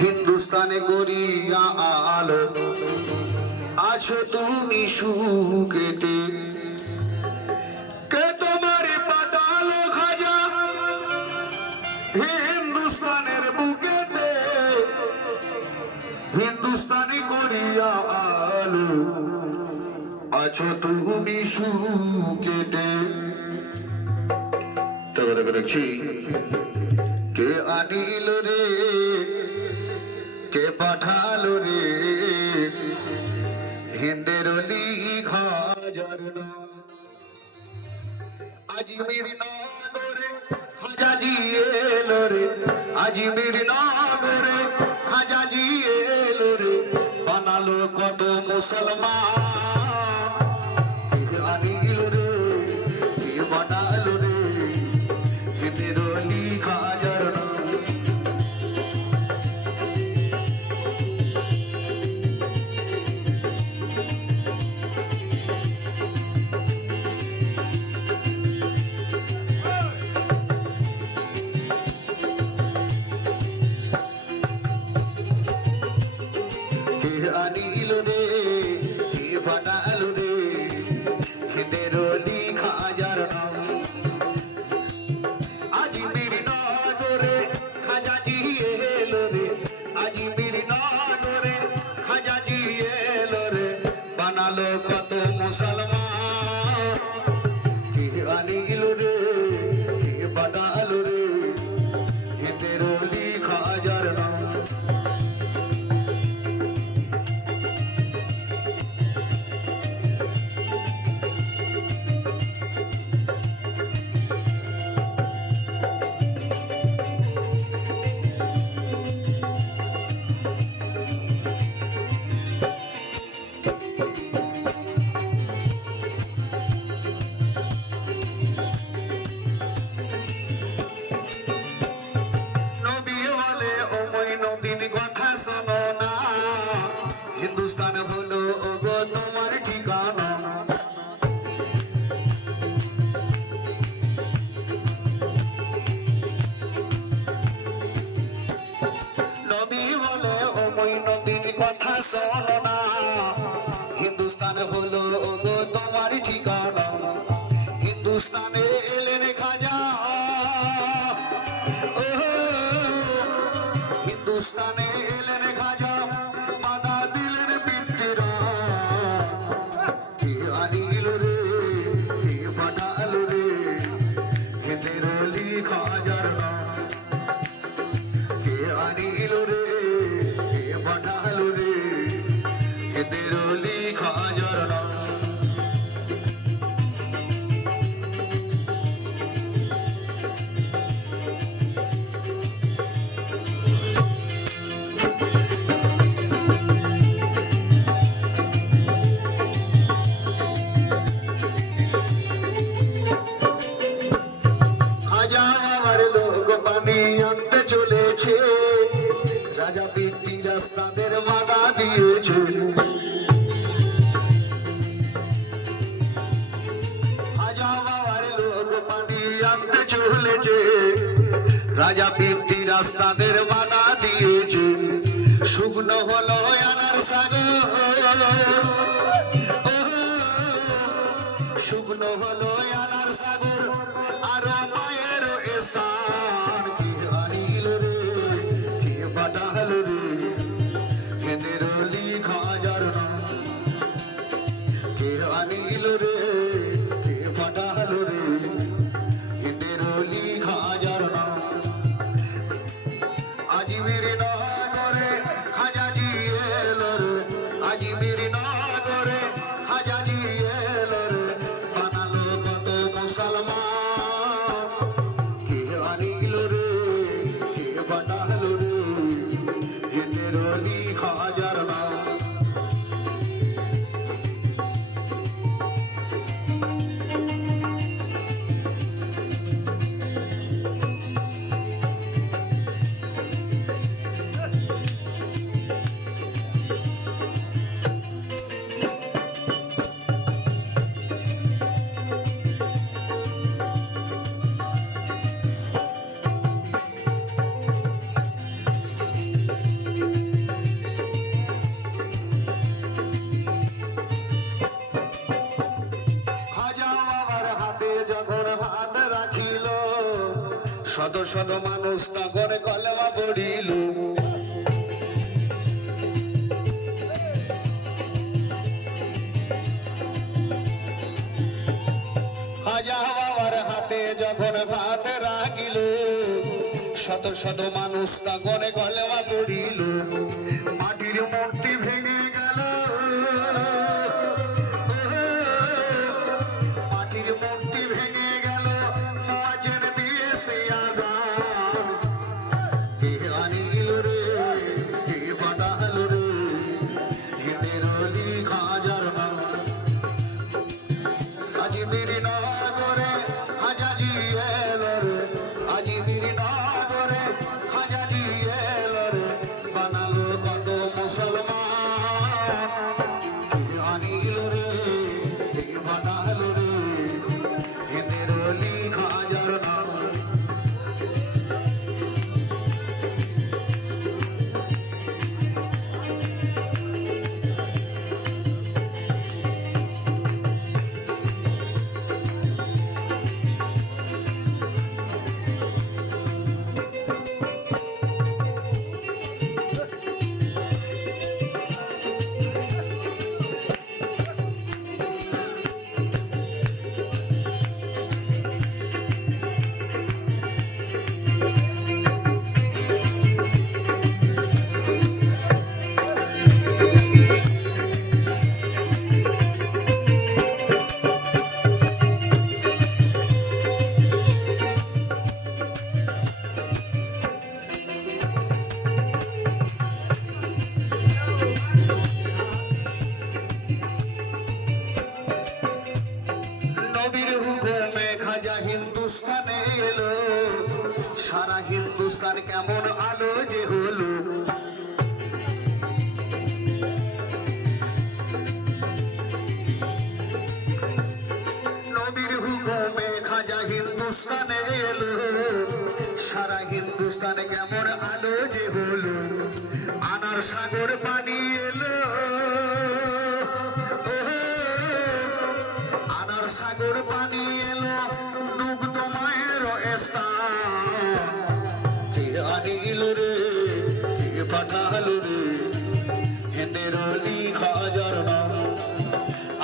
হিন্দুস্তানে গড়িয়া আলো আছো তুমি সুখেতে, কে তোমার পাতালো খাজা হিন্দুস্তানের বুকেতে। হিন্দুস্তানে গড়িয়া আলো আছো তুমি সুখেতে। তারপরে করেছি কে আনিল রে, কে পাঠালো রে হিন্দের লিখা ঝরনা। আজমির নগরে খাজাজি এলো রে, আজমির নগরে খাজাজি এলো রে, বানালো কত মুসলমান। কে আনিল রে, কে বানালো রে হিন্দের লিখা ঝরনা। আনিল রে, কে বানালো রে হিন্দের লিখা ঝরনা। আজমির নগরে খাজাজি এলো রে, আজমির নগরে খাজাজি এলো রে, বানালো কত মুসলমান। কে আনিল রে, কে বানালো রে হিন্দের লিখা ঝরনা। হিন্দুস্তান হলো ওগো তোমার ঠিকানা। নবী বলে ও মঈনুদ্দিন কথা শোনো না, হিন্দুস্তান হলো ওগো তোমার ঠিকানা। হিন্দুস্তানে এলেন খাজা, ও হিন্দুস্তানে এলেন খাজা, বাধা দিলেন পিতৃরা। কে আনিল রে, কে পাঠালো রে হিন্দের লিখা ঝরনা। কে আনিল রে, কে পাঠালো রে হিন্দের লিখা ঝরনা। আনতে চলেছে রাজা পিতৃরাজ তাদের মানা দিয়েছে। খাজা বাবার লোক পানি আনতে চলেছে, রাজা পিতৃরাজ তাদের মানা দিয়েছে। শুকনো হলো আনার সাগর, শুকনো হলো আনার সাগর আর মায়ের স্থান। কে আনিল রে, কে পাঠালো রে হিন্দের লিখা ঝরনা। কে আনিল রে, কে পাঠালো রে হিন্দের লিখা ঝরনা। আজমির নগরে খাজাজি এলো রে, আজমির নগরে খাজাজি এলো রে, বানালো শত শত মানুষ তখন কলেমা পড়িল খাজা বাবার হাতে যখন হাত রাখিল শত শত মানুষ তখন কলেমা পড়িল মাটির মূর্তি ভেঙে গেল মাটির মূর্তি ভেঙে গেল মুয়াজ্জিন দিয়েছে আযান হে আনিল রে হে বানাল রে হে মেরলি খাজার নাম আজমির নগরে খাজাজি এলো রে আজমির নগরে খাজাজি এলো রে বানালো কত মুসলমান হে আনিল রে হে বানাল রে হে মেরলি খাজার নাম নবীর হুকুমে খাজা হিন্দুস্তানে এলো সারা হিন্দুস্তান কেমন আলো যে হলো নবীর হুকুমে খাজা হিন্দুস্তানে এলো সারা হিন্দুস্তান কেমন আলো যে হলো আনার সাগর পানি এলো আনার সাগর পানি এলো দুগ্ধ মায়ের স্থান কে আনিল রে কে পাঠাল রে হেন্দের অলি খাজার নাম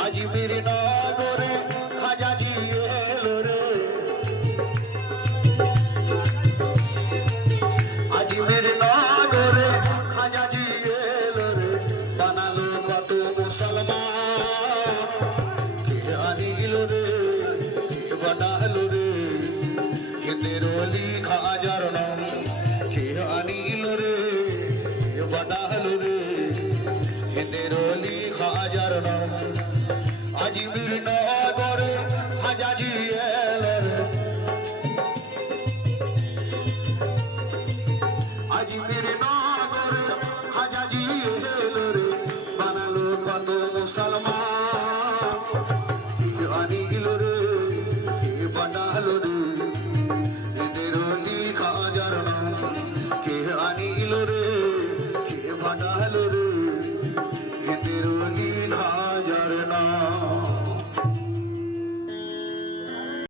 আজমির নগরে খাজাজি এলো রে আজমির নগরে খাজাজি এলো রে বানালো কত মুসলমান কে আনিল রে কে বানাল রে হেন্দের অলি খাজার নাম কে আনিল রে কে বানাল রে হেন্দের অলি